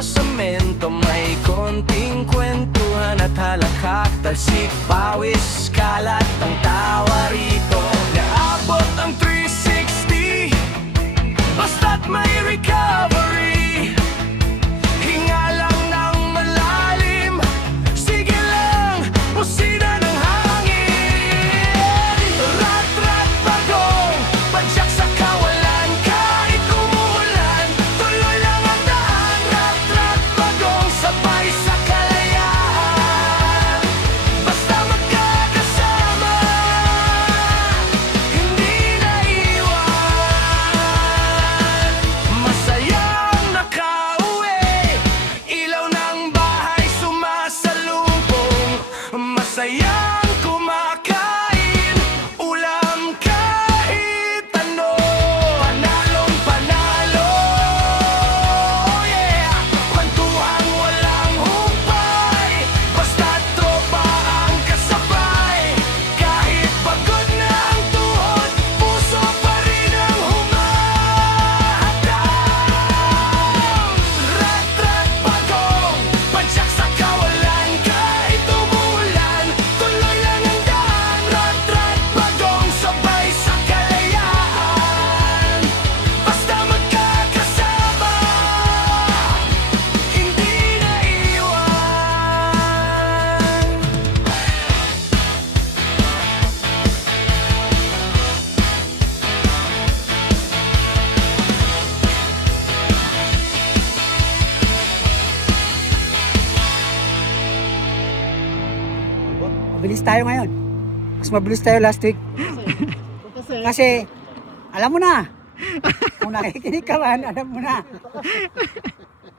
sa semento, may konting kwentuhan at halakhak. Talsik, pawis, kalat ang tawa rito. Naabot ang 360, basta't may recovery. Hinga lang ng malalim, sige lang, pusina ng hangin. Rat-rat bagong, padyak sa kawalan. Kahit umuulan, tuloy lang ang daan. Rat-rat bagong, sabay sa kalayaan. Basta magkakasama, hindi naiwan. Masayang nakauwi, ilaw ng bahay sumasalubong. Masayang kumakain, ulam kahit ano. Panalong panalo, oh yeah. Kwentuhan walang humpay, basta't tropa ang kasabay. Kahit pagod na ang tuhod, puso pa rin ang humahataw. Rat-rat bagong, padyak sa kawalan. Kahit umuulan, tuloy lang ang daan. Rat-rat bagong, sabay sa kalayaan. Basta magkakasama, hindi naiwan. Mabilis tayo ngayon. Mas mabilis tayo last week. Kasi, alam mo na. Kung nakikinig ka man, alam mo na.